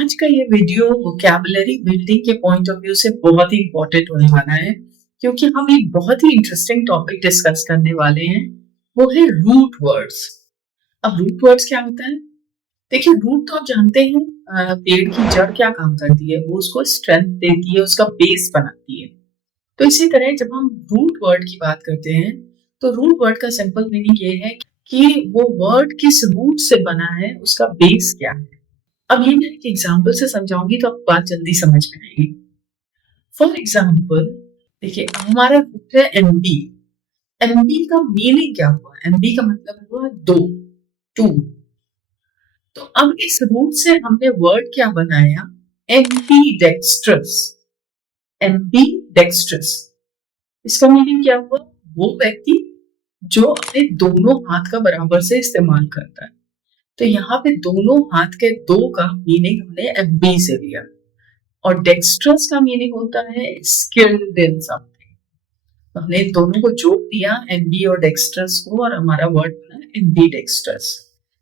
आज का ये वीडियो वोकैबुलरी बिल्डिंग के पॉइंट ऑफ व्यू से बहुत ही इंपॉर्टेंट होने वाला है, क्योंकि हम एक बहुत ही इंटरेस्टिंग टॉपिक डिस्कस करने वाले हैं। वो है रूट वर्ड्स। अब रूट वर्ड्स क्या होता है? देखिए, रूट तो आप जानते हैं, पेड़ की जड़ क्या काम करती है, वो उसको स्ट्रेंथ देती है, उसका बेस बनाती है। तो इसी तरह जब हम रूट वर्ड की बात करते हैं तो रूट वर्ड का सिंपल मीनिंग ये है कि वो वर्ड किस रूट से बना है, उसका बेस क्या है। अब ये मैं एक एग्जाम्पल से समझाऊंगी तो आपको बात जल्दी समझ में आएगी। फॉर एग्जाम्पल, देखिए हमारा रूट है एमबी। एमबी का मीनिंग क्या हुआ? एमबी का मतलब हुआ दो, टू। तो अब इस रूट से हमने वर्ड क्या बनाया? एम्बी डेक्स्ट्रस। एम्बी डेक्स्ट्रस, इसका मीनिंग क्या हुआ? वो व्यक्ति जो अपने दोनों हाथ का बराबर से इस्तेमाल करता है। तो यहाँ पे दोनों हाथ के दो का मीनिंग हमने एम्बी से लिया, और डेक्स्ट्रस का मीनिंग होता है स्किल्ड इन समथिंग। हमने दोनों को जोड़ दिया, एम्बी और डेक्स्ट्रस को, और हमारा वर्ड बना एम्बी डेक्स्ट्रस।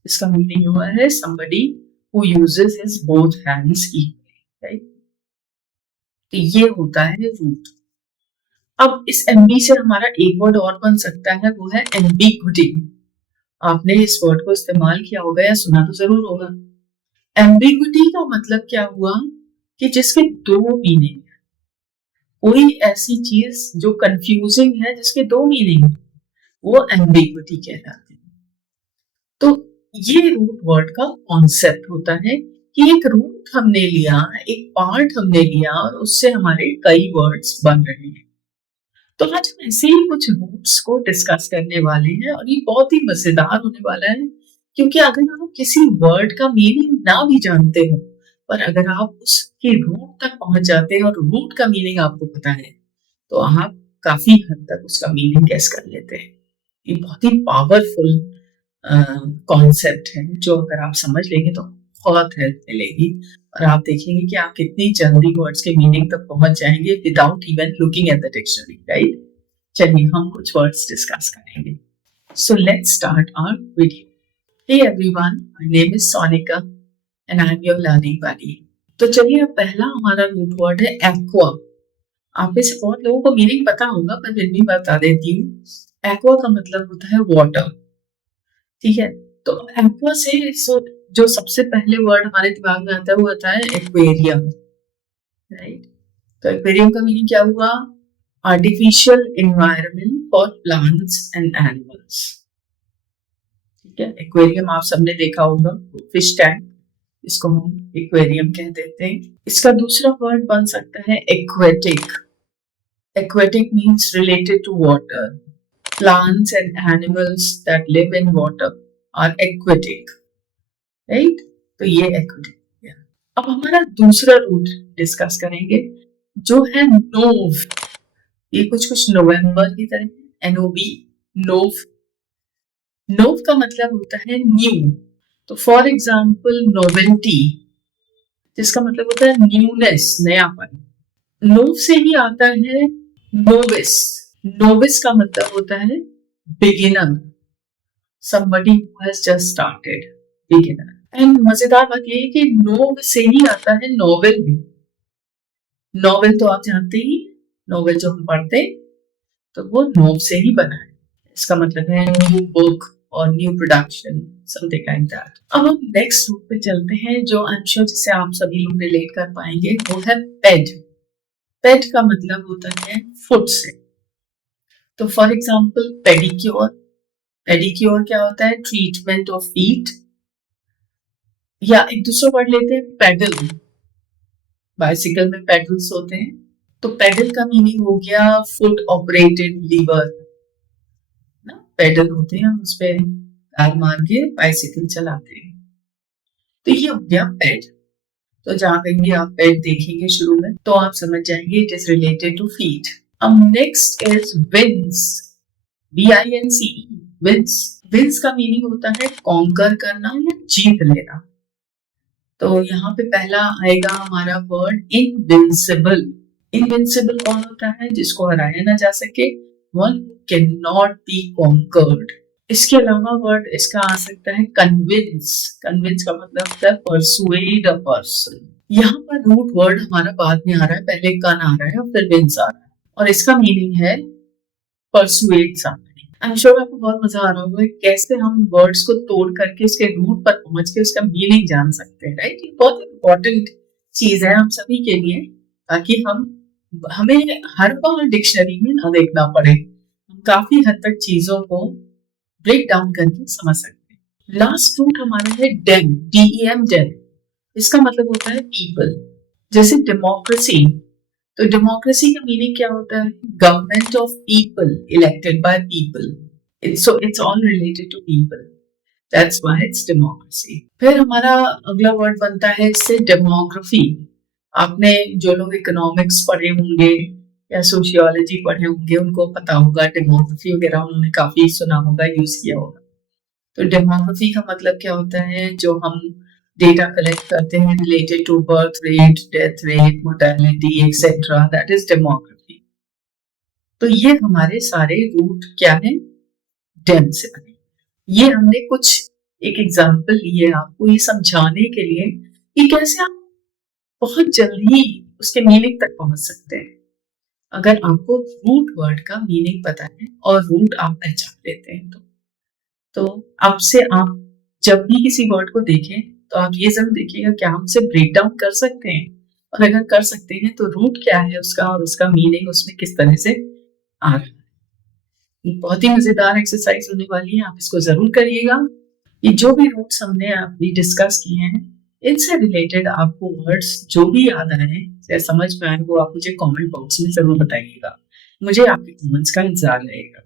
इसका मीनिंग हुआ है somebody who uses his both hands equally, right? तो ये होता है रूट। अब इस एम्बी से हमारा एक वर्ड और बन सकता है, वो है एम्बिग्विटी। आपने इस वर्ड को इस्तेमाल किया होगा या सुना तो जरूर होगा। एम्बिग्विटी का मतलब क्या हुआ? कि जिसके दो मीनिंग, कोई ऐसी चीज जो कंफ्यूजिंग है जिसके दो मीनिंग, वो एम्बिग्विटी कहलाती है। तो ये रूट वर्ड का कॉन्सेप्ट होता है कि एक रूट हमने लिया, एक पार्ट हमने लिया, और उससे हमारे कई वर्ड्स बन रहे हैं। तो आज हम ऐसे ही कुछ रूट्स को डिस्कस करने वाले हैं, और ये बहुत ही मजेदार होने वाला है, क्योंकि अगर आप किसी वर्ड का मीनिंग ना भी जानते हो, पर अगर आप उसके रूट तक पहुंच जाते हैं और रूट का मीनिंग आपको पता है, तो आप काफी हद तक उसका मीनिंग गेस कर लेते हैं। ये बहुत ही पावरफुल कॉन्सेप्ट है, जो अगर आप समझ लेंगे तो बहुत हेल्प मिलेगी, और आप देखेंगे कि आप कितनी जल्दी वर्ड्स के मीनिंग तक पहुंच जाएंगे without even looking at the dictionary, right? चलिए हम कुछ वर्ड्स डिस्कस करेंगे। So let's start our video. Hey everyone, my name is Sonika and I am your learning buddy. तो चलिए, अब पहला हमारा रूट वर्ड है एक्वा। आप में से बहुत लोगों को मीनिंग पता होगा, पर फिर भी बता देती हूँ। एक्वा का मतलब होता है वाटर, ठीक है? तो एक्वा से जो सबसे पहले वर्ड हमारे दिमाग में आता है वो आता है एक्वेरियम, राइट? तो एक्वेरियम का मीनिंग क्या हुआ? Artificial environment for plants and animals, ठीक है? एक्वेरियम आप सबने देखा होगा, फिश टैंक, इसको हम एक्वेरियम कह देते हैं। इसका दूसरा वर्ड बन सकता है aquatic. Aquatic means related to water. Plants and animals that live in water are aquatic, right? तो ये aquatic है। अब हमारा दूसरा रूट डिस्कस करेंगे, जो है नोव। ये कुछ नवंबर की तरह है, NOV, नोव। नोव का मतलब होता है न्यू। तो फॉर एग्जाम्पल नोवेल्टी, जिसका मतलब होता है न्यूनेस, नयापन। नोव से ही आता है नोविस। नोविस का मतलब होता है beginner, somebody who has just started, beginner। And मजेदार बात ये है कि नोव से ही आता है नॉवेल भी। नॉवेल तो आप जानते ही, नॉवेल जो हम पढ़ते, तो वो नोव से ही बना है। इसका मतलब है न्यू बुक और new production, something like that. अब हम नेक्स्ट रूट पे चलते हैं, जो आई एम श्योर जिसे आप सभी लोग रिलेट कर पाएंगे, वो है पेड। पेड का मतलब होता है फुट से। तो फॉर एग्जाम्पल पेडिक्योर। पेडिक्योर क्या होता है? Treatment of feet. या एक दूसरा वर्ड लेते हैं, पेडल। बाइसिकल में पेडल्स होते हैं, तो पेडल का मीनिंग हो गया फुट ऑपरेटेड लीवर ना। पेडल होते हैं, हम उस पे पैर मार के बाइसिकल चलाते हैं। तो ये हो गया पेड। तो जहां कहीं भी आप पेड देखेंगे शुरू में, तो आप समझ जाएंगे it is related to feet. अब next is vince. VINCE, vince. Vince का मीनिंग होता है कॉन्कर करना या जीत लेना। तो यहाँ पे पहला आएगा हमारा वर्ड इनविंसिबल। इनविंसिबल कौन होता है? जिसको हराया ना जा सके, one can not be conquered. इसके अलावा वर्ड इसका आ सकता है कन्विंस। कन्विंस का मतलब होता है परसुएड अ पर्सन। यहाँ पर रूट वर्ड हमारा बाद में आ रहा है, पहले कन आ रहा है और फिर विंस आ रहा है, और इसका मीनिंग है persuade somebody. I am sure आपको बहुत मजा आ रहा होगा कैसे हम वर्ड्स को तोड़ करके उसके रूट पर पहुंच के उसका मीनिंग जान सकते हैं, राइट। ये बहुत इंपॉर्टेंट चीज है हम सभी के लिए, ताकि हमें हर बार डिक्शनरी में ना देखना पड़े, हम काफी हद तक चीजों को ब्रेक डाउन करके समझ सकते हैं। लास्ट रूट हमारा है डेम, DEM, डेम। इसका मतलब होता है पीपल। जैसे डेमोक्रेसी, तो डेमोक्रेसी का मीनिंग क्या होता है? Government of people, elected by people. It's all related to people, that's why it's democracy. फिर हमारा अगला वर्ड बनता है इससे डेमोग्राफी। आपने जो लोग इकोनॉमिक्स पढ़े होंगे या सोशियोलॉजी पढ़े होंगे उनको पता होगा, डेमोग्राफी वगैरह उन्होंने काफी सुना होगा, यूज किया होगा। तो डेमोग्राफी का मतलब क्या होता है? जो हम डेटा कलेक्ट करते हैं related to birth rate, death rate, mortality etcetera, that is demography. तो ये हमारे सारे रूट क्या है? डेम से बने। ये हमने कुछ एक एग्जाम्पल लिए आपको ये समझाने के लिए कि कैसे आप बहुत जल्दी उसके मीनिंग तक पहुंच सकते हैं अगर आपको रूट वर्ड का मीनिंग पता है और रूट आप पहचान लेते हैं। तो अब से आप जब भी किसी वर्ड को देखें तो आप ये जरूर देखिएगा क्या हम उसे ब्रेक डाउन कर सकते हैं, और अगर कर सकते हैं तो रूट क्या है उसका और उसका मीनिंग उसमें किस तरह से आ रहा है। ये बहुत ही मजेदार एक्सरसाइज होने वाली है, आप इसको जरूर करिएगा। ये जो भी रूट्स हमने अभी डिस्कस किए हैं इनसे रिलेटेड आपको वर्ड्स जो भी याद आए या समझ में आए वो आप मुझे कमेंट बॉक्स में जरूर बताइएगा। मुझे आपके कमेंट्स का इंतजार रहेगा।